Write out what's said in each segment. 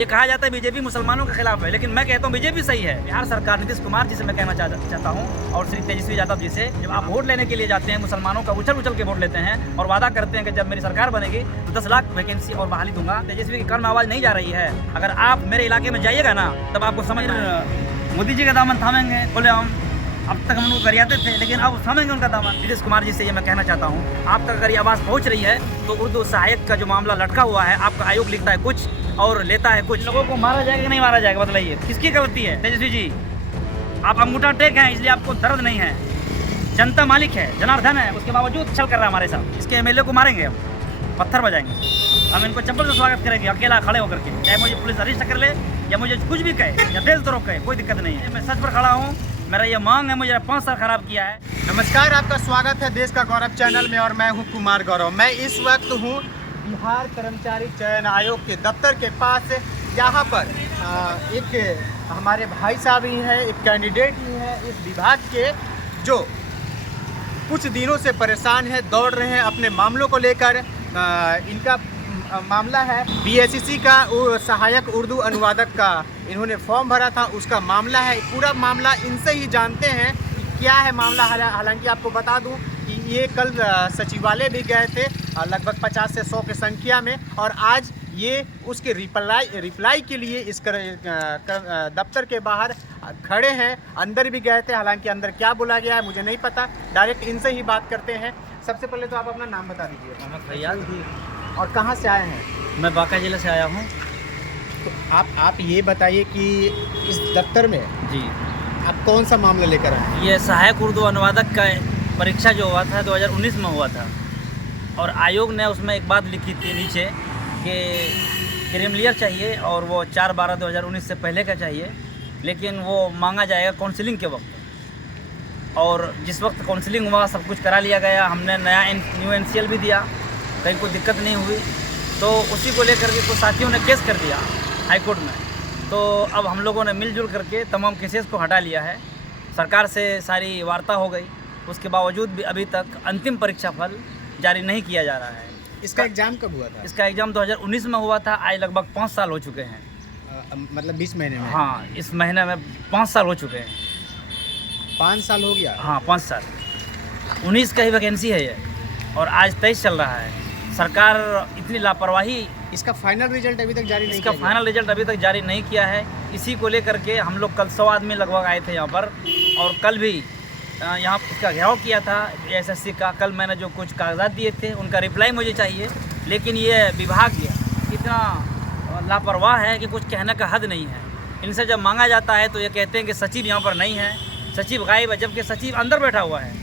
ये कहा जाता है बीजेपी मुसलमानों के खिलाफ है, लेकिन मैं कहता हूँ बीजेपी सही है। बिहार सरकार नीतीश कुमार जी से मैं कहना चाहता हूँ और श्री तेजस्वी यादव जी से, जब आप वोट लेने के लिए जाते हैं मुसलमानों का उछल के वोट लेते हैं और वादा करते हैं कि जब मेरी सरकार बनेगी तो 10 लाख वैकेंसी और बहाली दूंगा। तेजस्वी के कान में आवाज़ नहीं जा रही है। अगर आप मेरे इलाके में जाइएगा ना तब आपको समझ में मोदी जी का दामन थामेंगे। बोले हम अब तक हम उनको गरियाते थे, लेकिन अब थामेंगे उनका दामन। नीतीश कुमार जी से ये मैं कहना चाहता हूँ, आप तक अगर ये आवाज़ पहुँच रही है तो उर्दू सहायक का जो मामला लटका हुआ है, आपका आयोग लिखता है कुछ और लेता है कुछ। लोगों को मारा जाएगा कि नहीं मारा जाएगा, बताइए किसकी गलती है? तेजस्वी जी, आप अंगूठा टेक हैं इसलिए आपको दर्द नहीं है। जनता मालिक है, जनार्दन है, उसके बावजूद छल कर रहा है हमारे साथ। इसके एमएलए को मारेंगे, हम पत्थर बजाएंगे, हम इनको चप्पल से स्वागत करेंगे अकेला खड़े होकर के। चाहे मुझे पुलिस अरेस्ट कर ले या मुझे कुछ भी कहे या जेल तो रोक कहे, कोई दिक्कत नहीं है। मैं सच पर खड़ा हूँ, मेरा ये मांग है। मुझे 5 साल खराब किया है। नमस्कार, आपका स्वागत है देश का गौरव चैनल में और मैं हूं कुमार गौरव। मैं इस वक्त हूं बिहार कर्मचारी चयन आयोग के दफ्तर के पास। यहाँ पर एक हमारे भाई साहब ही हैं, एक कैंडिडेट ही हैं इस विभाग के, जो कुछ दिनों से परेशान है, दौड़ रहे हैं अपने मामलों को लेकर। इनका मामला है बीएससी का सहायक उर्दू अनुवादक का, इन्होंने फॉर्म भरा था, उसका मामला है। पूरा मामला इनसे ही जानते हैं कि क्या है मामला। हालांकि आपको बता दूं कि ये कल सचिवालय भी गए थे लगभग 50 से 100 की संख्या में, और आज ये उसके रिप्लाई के लिए इस दफ्तर के बाहर खड़े हैं। अंदर भी गए थे, हालांकि अंदर क्या बोला गया है मुझे नहीं पता। डायरेक्ट इनसे ही बात करते हैं। सबसे पहले तो आप अपना नाम बता दीजिए। मोहम्मद फैयाज। और कहाँ से आए हैं? मैं बांका जिले से आया हूँ। तो आप ये बताइए कि इस दफ्तर में जी, आप कौन सा मामला लेकर आए? ये सहायक उर्दू अनुवादक का परीक्षा जो हुआ था 2019 में हुआ था, और आयोग ने उसमें एक बात लिखी थी नीचे कि क्रीमिलियर चाहिए और वो 4/12/2019 से पहले का चाहिए, लेकिन वो मांगा जाएगा काउंसलिंग के वक्त। और जिस वक्त काउंसलिंग हुआ सब कुछ करा लिया गया, हमने नया न्यू एनसीएल भी दिया, कहीं कोई दिक्कत नहीं हुई। तो उसी को लेकर के कुछ साथियों ने केस कर दिया हाई कोर्ट में। तो अब हम लोगों ने मिलजुल करके तमाम केसेस को हटा लिया है। सरकार से सारी वार्ता हो गई, उसके बावजूद भी अभी तक अंतिम परीक्षा फल जारी नहीं किया जा रहा है। इसका एग्ज़ाम कब हुआ था? इसका एग्ज़ाम 2019 में हुआ था। आज लगभग 5 साल हो चुके हैं। मतलब 20 महीने में? हाँ, इस महीने में 5 साल हो चुके हैं। 5 साल हो गया? हाँ, 5 साल। 19 का ही वैकेंसी है ये, और आज 23 चल रहा है। सरकार इतनी लापरवाही। इसका फाइनल रिजल्ट अभी तक जारी नहीं इसका किया फाइनल रिजल्ट अभी तक जारी नहीं किया है। इसी को लेकर के हम लोग कल 100 आदमी लगभग आए थे यहाँ पर, और कल भी यहाँ इसका घेराव किया था एसएससी का। कल मैंने जो कुछ कागजात दिए थे उनका रिप्लाई मुझे चाहिए, लेकिन ये विभाग इतना लापरवाह है कि कुछ कहने का हद नहीं है। इनसे जब मांगा जाता है तो ये कहते हैं कि सचिव यहाँ पर नहीं है, सचिव गायब है, जबकि सचिव अंदर बैठा हुआ है।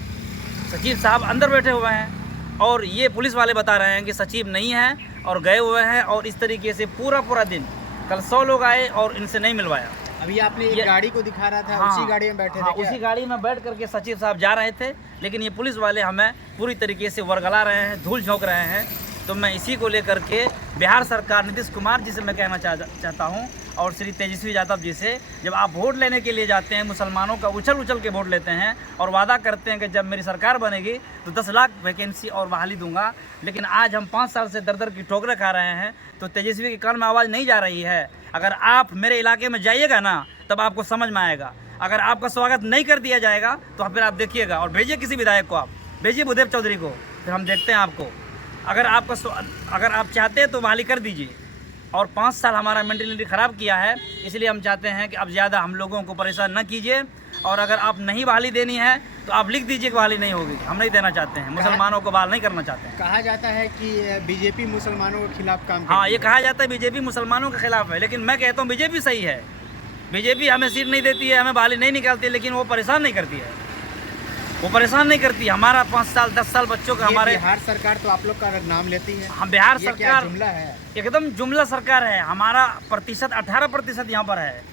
सचिव साहब अंदर बैठे हुए हैं और ये पुलिस वाले बता रहे हैं कि सचिव नहीं है और गए हुए हैं। और इस तरीके से पूरा दिन कल 100 लोग आए और इनसे नहीं मिलवाया। अभी आपने एक गाड़ी को दिखा रहा था। हाँ, उसी गाड़ी में बैठे हाँ, थे क्या? उसी गाड़ी में बैठ करके सचिव साहब जा रहे थे, लेकिन ये पुलिस वाले हमें पूरी तरीके से वर्गला रहे हैं, धूल झोंक रहे हैं। तो मैं इसी को लेकर के बिहार सरकार नीतीश कुमार जी से मैं कहना चाहता हूँ और श्री तेजस्वी यादव जी से, जब आप वोट लेने के लिए जाते हैं मुसलमानों का उछल के वोट लेते हैं और वादा करते हैं कि जब मेरी सरकार बनेगी तो 10 लाख वैकेंसी और बहाली दूंगा, लेकिन आज हम 5 साल से दर की ठोकरें खा रहे हैं, तो तेजस्वी के कान में आवाज़ नहीं जा रही है। अगर आप मेरे इलाके में जाइएगा ना तब आपको समझ में आएगा। अगर आपका स्वागत नहीं कर दिया जाएगा तो फिर आप देखिएगा, और भेजिए किसी विधायक को, आप भेजिए भूदेव चौधरी को, फिर हम देखते हैं आपको। अगर आप चाहते हैं तो बहाली कर दीजिए। और 5 साल हमारा मेंटेलिटी ख़राब किया है, इसलिए हम चाहते हैं कि अब ज़्यादा हम लोगों को परेशान न कीजिए। और अगर आप नहीं बहाली देनी है तो आप लिख दीजिए कि बहाली नहीं होगी। हम नहीं देना चाहते हैं, मुसलमानों को बहाल नहीं करना चाहते हैं। कहा जाता है कि बीजेपी मुसलमानों के खिलाफ काम हाँ, ये कहा जाता है बीजेपी मुसलमानों के खिलाफ है, लेकिन मैं कहता हूँ बीजेपी सही है। बीजेपी हमें सीट नहीं देती है, हमें बहाली नहीं निकालती, लेकिन वो परेशान नहीं करती है। वो परेशान नहीं करती। हमारा 5 साल 10 साल बच्चों का हमारे बिहार सरकार तो आप लोग का नाम लेती है। हम बिहार क्या सरकार जुमला है? एकदम जुमला सरकार है। हमारा प्रतिशत 18% यहाँ पर है।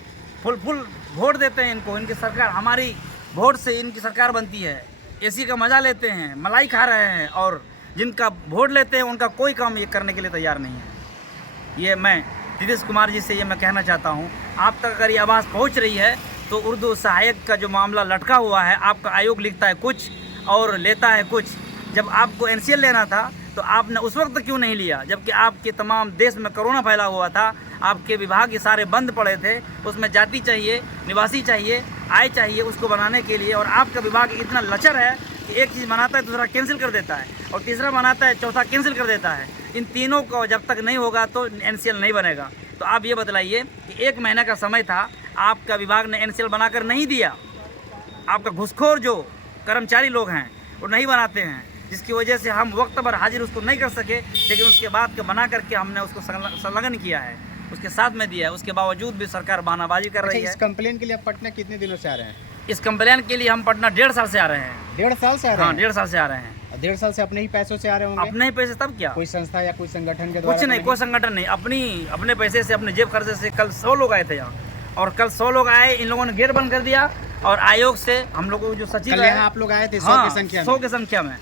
फुल वोट देते हैं इनको, इनकी सरकार, हमारी वोट से इनकी सरकार बनती है। एसी का मज़ा लेते हैं, मलाई खा रहे हैं, और जिनका वोट लेते हैं उनका कोई काम ये करने के लिए तैयार नहीं है। ये मैं नीतीश कुमार जी से ये मैं कहना चाहता हूँ, आप तक अगर ये आवाज़ पहुँच रही है तो उर्दू सहायक का जो मामला लटका हुआ है, आपका आयोग लिखता है कुछ और लेता है कुछ। जब आपको एनसीएल लेना था तो आपने उस वक्त क्यों नहीं लिया, जबकि आपके तमाम देश में कोरोना फैला हुआ था? आपके विभाग ये सारे बंद पड़े थे, उसमें जाति चाहिए, निवासी चाहिए, आय चाहिए, उसको बनाने के लिए। और आपका विभाग इतना लचर है कि एक चीज़ बनाता है, दूसरा कैंसिल कर देता है, और तीसरा बनाता है, चौथा कैंसिल कर देता है। इन तीनों को जब तक नहीं होगा तो NCL नहीं बनेगा। तो आप ये बतलाइए कि 1 महीने का समय था, आपका विभाग ने NCL बनाकर नहीं दिया। आपका घुसखोर जो कर्मचारी लोग हैं वो नहीं बनाते हैं, जिसकी वजह से हम वक्त पर हाजिर उसको नहीं कर सके। लेकिन उसके बाद बना करके हमने उसको संलग्न किया है, उसके साथ में दिया है। उसके बावजूद भी सरकार बहानाबाजी कर रही है। इस कंप्लेन के लिए आप पटना कितने दिनों से आ रहे हैं? इस कंप्लेन के लिए हम पटना 1.5 साल से आ रहे हैं। 1.5 साल से आ रहे हाँ, हैं? 1.5 साल से आ रहे हैं। 1.5 साल से अपने ही पैसों से आ रहे होंगे? अपने ही पैसे, तब क्या, कोई संस्था या कोई संगठन के द्वारा? कुछ नहीं, कोई संगठन नहीं, अपने पैसे से, अपने जेब खर्चे से। कल 100 लोग आए थे यहाँ, और कल 100 लोग आए, इन लोगों ने गेट बंद कर दिया। और आयोग से हम लोगों को जो सचिव है, आप लोग आए थे 100 हाँ, की संख्या में? 100 की संख्या में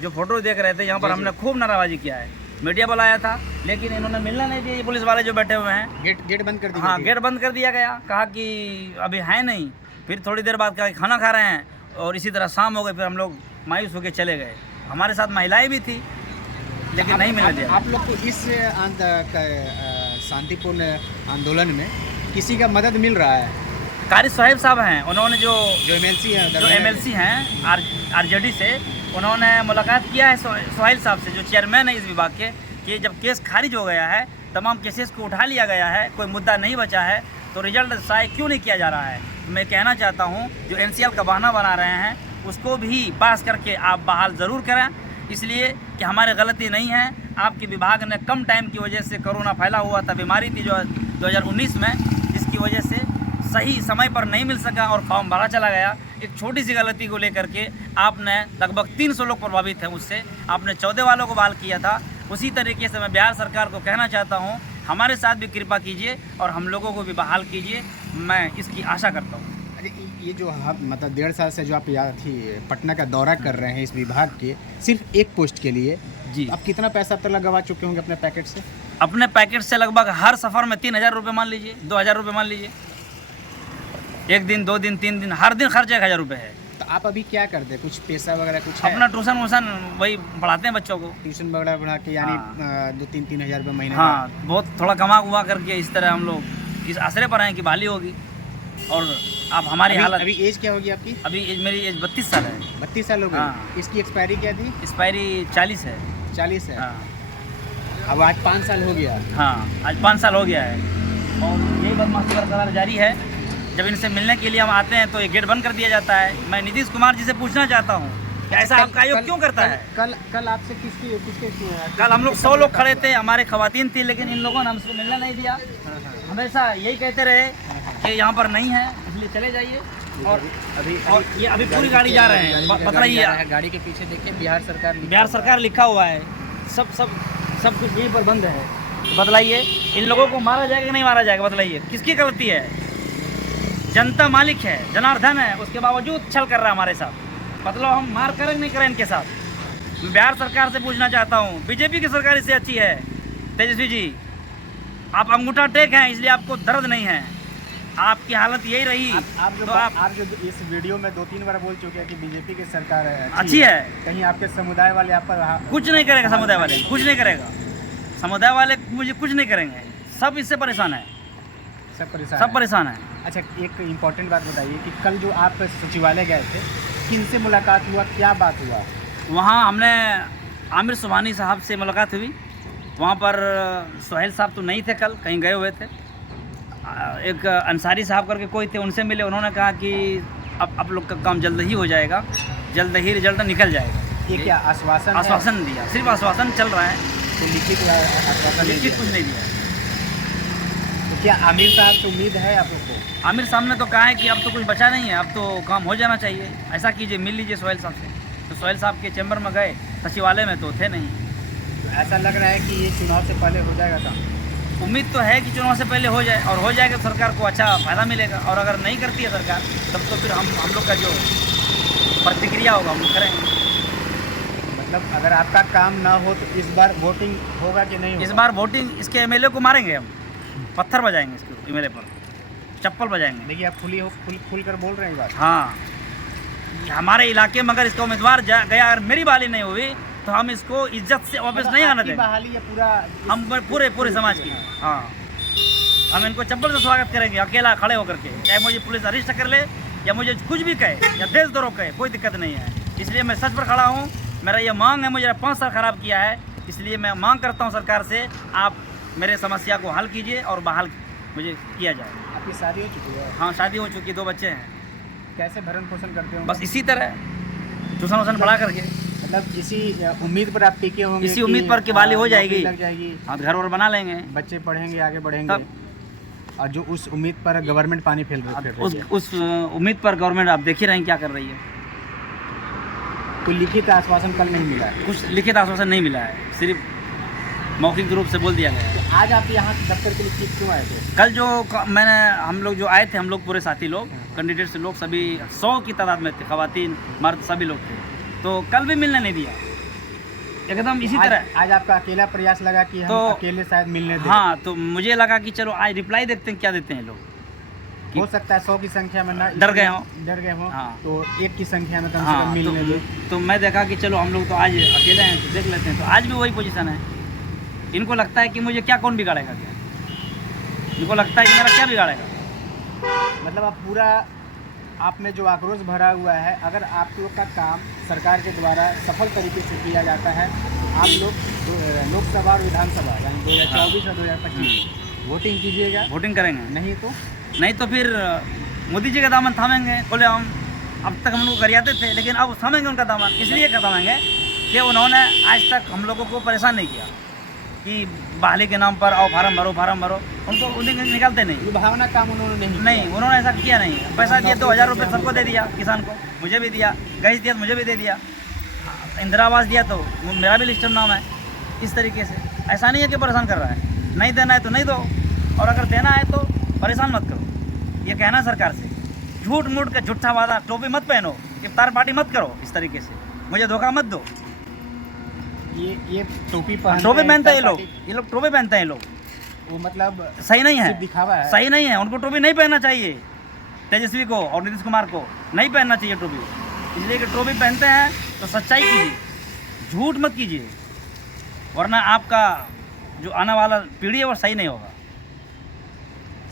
जो फोटो देख रहे थे यहाँ पर, हमने खूब नाराबाजी किया है। मीडिया बुलाया था, लेकिन इन्होंने मिलना नहीं दिया। पुलिस वाले जो बैठे हुए हैं, गेट बंद कर दिया। हाँ, गेट बंद कर दिया गया। कहा कि अभी है नहीं। फिर थोड़ी देर बाद कहा कि खाना खा रहे हैं, और इसी तरह शाम हो गई। फिर हम लोग मायूस होकर चले गए। हमारे साथ महिलाएं भी थी, लेकिन नहीं मिलने दिया। आप लोग को इस शांतिपूर्ण आंदोलन में किसी का मदद मिल रहा है? कारी साहिब साहब हैं, उन्होंने जो MLC हैं RJD से, उन्होंने मुलाकात किया है सोहेल साहब से, जो चेयरमैन है इस विभाग के, कि जब केस खारिज हो गया है, तमाम केसेस को उठा लिया गया है, कोई मुद्दा नहीं बचा है, तो रिजल्ट शायद क्यों नहीं किया जा रहा है। मैं कहना चाहता हूँ, जो NCL का बहाना बना रहे हैं, उसको भी पास करके आप बहाल ज़रूर करें, इसलिए कि हमारी गलती नहीं है। आपके विभाग ने कम टाइम की वजह से, कोरोना फैला हुआ था, बीमारी थी जो 2019 में, जिसकी वजह से सही समय पर नहीं मिल सका और फॉर्म भरा चला गया। एक छोटी सी गलती को लेकर के आपने लगभग 300 लोग प्रभावित हैं उससे। आपने 14 वालों को बहाल किया था। उसी तरीके से मैं बिहार सरकार को कहना चाहता हूँ, हमारे साथ भी कृपा कीजिए और हम लोगों को भी बहाल कीजिए। मैं इसकी आशा करता हूँ। ये जो मतलब 1.5 साल से जो आप पटना का दौरा कर रहे हैं इस विभाग के, सिर्फ एक पोस्ट के लिए जी, आप कितना पैसा अब तक लगवा चुके होंगे अपने पैकेट से? अपने पैकेट से लगभग हर सफ़र में 3000 रुपये मान लीजिए, 2000 रुपये मान लीजिए। 1 दिन, 2 दिन, 3 दिन, हर दिन खर्च 1000 रुपये है। तो आप अभी क्या करते हैं? कुछ पैसा वगैरह कुछ है? अपना ट्यूशन वूशन वही पढ़ाते हैं बच्चों को, ट्यूशन वगैरह बढ़ा के, यानी 2-3 हज़ार रुपये महीने? हाँ, बहुत थोड़ा कमा हुआ करके इस तरह हम लोग इस आसरे पर हैं कि बहाली होगी। और अब हमारी हालत, अभी एज क्या होगी आपकी? अभी मेरी एज 32 साल है। 32 साल हो गई? हाँ। इसकी एक्सपायरी क्या थी? एक्सपायरी 40 है। 40 है? हाँ, अब आज 5 साल हो गया? हाँ, आज 5 साल हो गया है, और यही बदमाशी बरकरार जारी है। जब इनसे मिलने के लिए हम आते हैं तो ये गेट बंद कर दिया जाता है। मैं नीतीश कुमार जी से पूछना चाहता हूँ कि ऐसा आपका आयोग क्यों करता है? कल आपसे किसके कल हम लोग 100 लोग खड़े थे, हमारे खवातीन थी, लेकिन इन लोगों ने हमसे मिलना नहीं दिया। हमेशा यही कहते रहे कि यहाँ पर नहीं है, इसलिए चले जाइए। और अभी पूरी गाड़ी जा रहे हैं, बताइए। गाड़ी के पीछे देखिए बिहार सरकार लिखा हुआ है, सब कुछ यहीं पर बंद है। बतलाइए, इन लोगों को मारा जाएगा कि नहीं मारा जाएगा? बतलाइए, किसकी गलती है? जनता मालिक है, जनार्दन है, उसके बावजूद छल कर रहा है हमारे साथ। मतलब हम मार करें नहीं करें इनके साथ। मैं बिहार सरकार से पूछना चाहता हूँ, बीजेपी की सरकार इससे अच्छी है? तेजस्वी जी, आप अंगूठा टेक हैं, इसलिए आपको दर्द नहीं है। आपकी हालत यही रही। आप जो इस वीडियो में 2-3 बार बोल चुके हैं कि बीजेपी की सरकार अच्छी है, कहीं आपके समुदाय वाले आप पर कुछ नहीं करेगा। समुदाय वाले कुछ नहीं करेगा, समुदाय वाले मुझे कुछ नहीं करेंगे। सब इससे परेशान है, सब परेशान है। अच्छा, एक इम्पॉर्टेंट बात बताइए कि कल जो आप सचिवालय गए थे, किनसे मुलाकात हुआ, क्या बात हुआ? वहाँ हमने आमिर सुबहानी साहब से मुलाकात हुई। वहाँ पर सोहेल साहब तो नहीं थे, कल कहीं गए हुए थे। एक अंसारी साहब करके कोई थे, उनसे मिले। उन्होंने कहा कि अब आप लोग का काम जल्द ही हो जाएगा, जल्द ही रिजल्ट निकल जाएगा। ये क्या आश्वासन दिया? सिर्फ आश्वासन चल रहा है, तो लिखित कुछ नहीं दिया। तो क्या आमिर साहब से उम्मीद है आप लोग को? आमिर साहब ने तो कहा है कि अब तो कुछ बचा नहीं है, अब तो काम हो जाना चाहिए। ऐसा कीजिए, मिल लीजिए सोहेल साहब से। तो सोहेल साहब के चैम्बर में गए, सचिवालय में तो थे नहीं। तो ऐसा लग रहा है कि ये चुनाव से पहले हो जाएगा काम? उम्मीद तो है कि चुनाव से पहले हो जाए, और हो जाएगा तो सरकार को अच्छा फ़ायदा मिलेगा। और अगर नहीं करती है सरकार, तब तो फिर हम लोग का जो प्रतिक्रिया होगा हम लोग करेंगे। मतलब अगर आपका काम ना हो तो इस बार वोटिंग होगा कि नहीं होगा? इस बार वोटिंग इसके MLA को मारेंगे हम, पत्थर बजाएंगे इसके MLA पर, चप्पल बजाएंगे। देखिए, आप खुल कर बोल रहे हैं बात। हाँ, हमारे इलाके में अगर इसका उम्मीदवार गया, अगर मेरी बहाली नहीं हुई तो हम इसको इज्जत से वापस नहीं आने देंगे। बहाली या पूरा हम पूरे समाज की। हाँ। हम इनको चप्पल से स्वागत करेंगे, अकेला खड़े होकर के, चाहे मुझे पुलिस अरेस्ट कर ले या मुझे कुछ भी कहे या देशद्रोह कहे, कोई दिक्कत नहीं है। इसलिए मैं सच पर खड़ा हूँ। मेरा ये मांग है, मुझे 5 साल ख़राब किया है, इसलिए मैं मांग करता हूँ सरकार से, आप मेरे समस्या को हल कीजिए और बहाल मुझे किया जाए। आपकी शादी हो चुकी है? हाँ, शादी हो चुकी, 2 बच्चे हैं। कैसे भरण पोषण करते हो? बस इसी तरह ट्यूशन वूशन पढ़ा करके, मतलब इसी उम्मीद पर आप टिके होंगे? इसी उम्मीद पर कि वाली हो जाएगी, लग जाएगी, हाँ, घर और बना लेंगे, बच्चे पढ़ेंगे, आगे बढ़ेंगे। और जो उस उम्मीद पर गवर्नमेंट पानी फेर रही है, उस उम्मीद पर गवर्नमेंट आप देख ही रहे हैं क्या कर रही है। कोई लिखित आश्वासन कल नहीं मिला है? कुछ लिखित आश्वासन नहीं मिला है, सिर्फ मौखिक रूप से बोल दिया गया है। तो आज आप यहाँ दफ्तर के लिए क्यों आए थे? कल हम लोग जो आए थे, हम लोग पूरे साथी लोग, कैंडिडेट से लोग सभी 100 की तादाद में थे, खवातीन मर्द सभी लोग थे, तो कल भी मिलने नहीं दिया एकदम इसी तरह। आज आपका अकेला प्रयास लगा कि हम अकेले शायद मिलने दें? हाँ, तो मुझे लगा कि चलो आज रिप्लाई देखते हैं क्या देते हैं लोग। हो सकता है 100 की संख्या में ना डर गए हों, हाँ, तो 1 की संख्या में कम से हाँ, कम मिलने दें। तो मैं देखा कि चलो हम लोग तो आज अकेले हैं तो देख लेते हैं, तो आज भी वही पोजीशन है। इनको लगता है कि मुझे क्या कौन बिगाड़ेगा, क्या इनको लगता है कि मेरा क्या बिगाड़ेगा। मतलब आप पूरा आप में जो आक्रोश भरा हुआ है, अगर आप लोग का काम सरकार के द्वारा सफल तरीके से किया जाता है, आप लोग लोकसभा और विधानसभा यानी 2024 और 2025 वोटिंग कीजिएगा। वोटिंग करेंगे, नहीं तो फिर मोदी जी का दामन थामेंगे। बोले हम अब तक हम लोग गरियाते थे, लेकिन अब थामेंगे उनका दामन। इसलिए थामेंगे कि उन्होंने आज तक हम लोगों को परेशान नहीं किया कि बहाली के नाम पर आओ फार्म भरो, उनको निकालते नहीं। लुभावना काम उन्होंने नहीं, उन्होंने ऐसा किया नहीं। पैसा दिया 2000 रुपये सबको दे दिया, किसान को, मुझे भी दिया, गैस दिया तो मुझे भी दे दिया, इंदिरा आवास दिया तो मेरा भी लिस्ट में नाम है। इस तरीके से ऐसा नहीं है कि परेशान कर रहा है, नहीं देना है तो नहीं दो, और अगर देना है तो परेशान मत करो। ये कहना सरकार से, झूठ मूठ का झूठा वादा, टोपी मत पहनो, इफ्तार पार्टी मत करो, इस तरीके से मुझे धोखा मत दो। ये टोपी पहनते हैं ये लोग टोपी पहनते हैं लोग, वो मतलब सही नहीं है, दिखावा है, सही नहीं है। उनको टोपी नहीं पहनना चाहिए, तेजस्वी को और नीतीश कुमार को नहीं पहनना चाहिए टोपी। इसलिए कि टोपी पहनते हैं तो सच्चाई कीजिए, झूठ मत कीजिए, वरना आपका जो आने वाला पीढ़ी है वो सही नहीं होगा।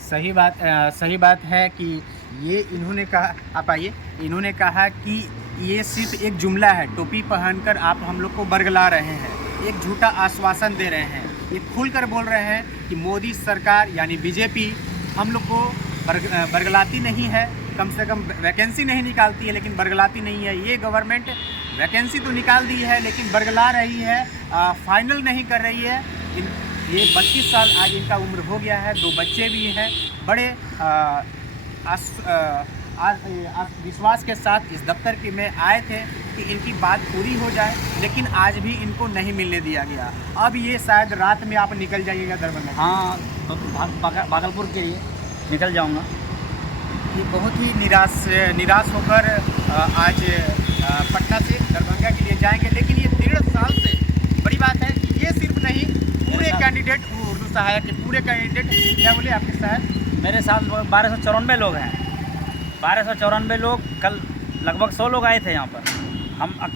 सही बात है कि ये इन्होंने कहा, आप आइए, इन्होंने कहा कि ये सिर्फ एक जुमला है, टोपी पहनकर आप हम लोग को बरगला रहे हैं, एक झूठा आश्वासन दे रहे हैं। ये खुलकर बोल रहे हैं कि मोदी सरकार यानी बीजेपी हम लोग को बरगलाती नहीं है, कम से कम वैकेंसी नहीं निकालती है, लेकिन बरगलाती नहीं है। ये गवर्नमेंट वैकेंसी तो निकाल दी है लेकिन बरगला रही है, फाइनल नहीं कर रही है। ये 32 साल आज इनका उम्र हो गया है, 2 बच्चे भी हैं। बड़े विश्वास के साथ इस दफ्तर के में आए थे कि इनकी बात पूरी हो जाए, लेकिन आज भी इनको नहीं मिलने दिया गया। अब ये शायद रात में आप निकल जाइएगा दरभंगा? हाँ, भागलपुर के लिए निकल जाऊंगा। ये बहुत ही निराश होकर आज पटना से दरभंगा के लिए जाएंगे। लेकिन ये 1.5 साल से बड़ी बात है कि ये सिर्फ नहीं, पूरे कैंडिडेट उर्दू सहायक के पूरे कैंडिडेट, क्या बोले आपके सहायक? मेरे साथ 1294 लोग हैं, 1294 लोग। कल लगभग 100 लोग आए थे यहाँ पर।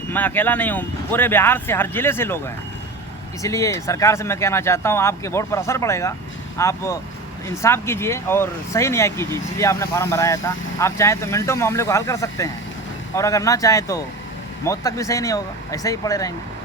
मैं अकेला नहीं हूँ, पूरे बिहार से, हर ज़िले से लोग हैं। इसलिए सरकार से मैं कहना चाहता हूँ, आपके वोट पर असर पड़ेगा, आप इंसाफ कीजिए और सही न्याय कीजिए। इसलिए आपने फार्म भराया था। आप चाहें तो मिनटों में मामले को हल कर सकते हैं, और अगर ना चाहें तो मौत तक भी सही नहीं होगा, ऐसे ही पड़े रहेंगे।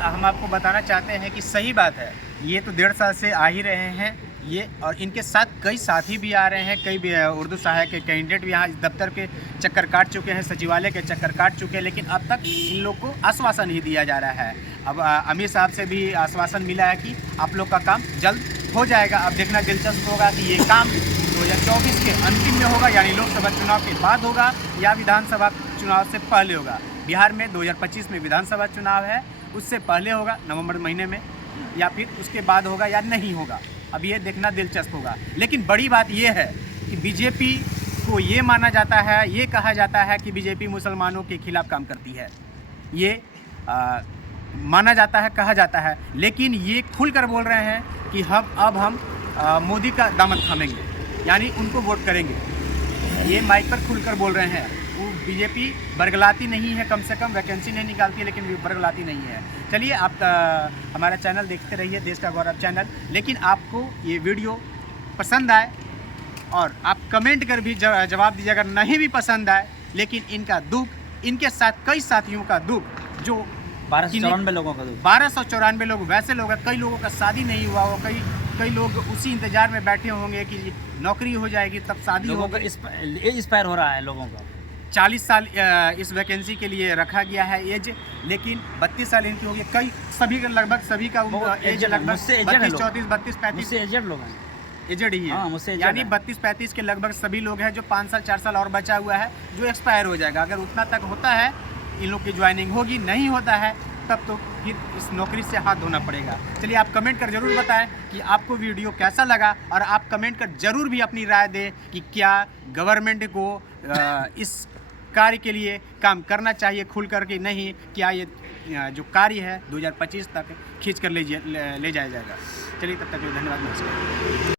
हम आपको बताना चाहते हैं कि सही बात है, ये तो 1.5 साल से आ ही रहे हैं ये, और इनके साथ कई साथी भी आ रहे हैं, कई भी उर्दू सहायक के कैंडिडेट भी यहाँ इस दफ्तर के चक्कर काट चुके हैं, सचिवालय के चक्कर काट चुके हैं, लेकिन अब तक इन लोग को आश्वासन ही दिया जा रहा है। अब अमीर साहब से भी आश्वासन मिला है कि आप लोग का काम जल्द हो जाएगा। अब देखना दिलचस्प होगा कि ये काम 2024 के अंतिम में होगा, यानी लोकसभा चुनाव के बाद होगा या विधानसभा चुनाव से पहले होगा। बिहार में 2025 में विधानसभा चुनाव है, उससे पहले होगा नवंबर महीने में, या फिर उसके बाद होगा या नहीं होगा, अब ये देखना दिलचस्प होगा। लेकिन बड़ी बात ये है कि बीजेपी को ये माना जाता है, ये कहा जाता है कि बीजेपी मुसलमानों के खिलाफ काम करती है, ये माना जाता है, कहा जाता है। लेकिन ये खुलकर बोल रहे हैं कि हम मोदी का दामन थामेंगे, यानी उनको वोट करेंगे। ये माइक पर खुलकर बोल रहे हैं। वो बीजेपी बरगलाती नहीं है, कम से कम वैकेंसी नहीं निकालती है, लेकिन बरगलाती नहीं है। चलिए, आप हमारा चैनल देखते रहिए, देश का गौरव चैनल। लेकिन आपको ये वीडियो पसंद आए और आप कमेंट कर भी जवाब दीजिए अगर नहीं भी पसंद आए। लेकिन इनका दुख, इनके साथ कई साथियों का दुख, जो 1294 लोगों का दुख। 1294 लोग वैसे लोग हैं, कई लोगों का शादी नहीं हुआ हो, कई लोग उसी इंतजार में बैठे होंगे कि नौकरी हो जाएगी तब शादी लोगों का होगी। एज एक्सपायर हो रहा है लोगों का। 40 साल इस वैकेंसी के लिए रखा गया है एज, लेकिन 32 साल इनकी होगी। कई सभी का लगभग सभी का एज लगभग मुझसे एजेड 32, 34, 32, 35 मुझसे एजेड लोग हैं। एजेड ही हाँ, है। मुझसे यानी एजेड है। 32-35 के लगभग सभी लोग हैं जो 5 साल 4 साल और बचा हुआ है जो एक्सपायर हो जाएगा। अगर उतना तक होता है इन लोग की ज्वाइनिंग होगी, नहीं होता है तब तो फिर इस नौकरी से हाथ धोना पड़ेगा। चलिए आप कमेंट कर जरूर बताएं कि आपको वीडियो कैसा लगा, और आप कमेंट कर जरूर भी अपनी राय दें कि क्या गवर्नमेंट को इस कार्य के लिए काम करना चाहिए खुल कर के, नहीं क्या ये जो कार्य है 2025 तक खींच कर ले जाया जाएगा। चलिए तब तक धन्यवाद, नमस्कार।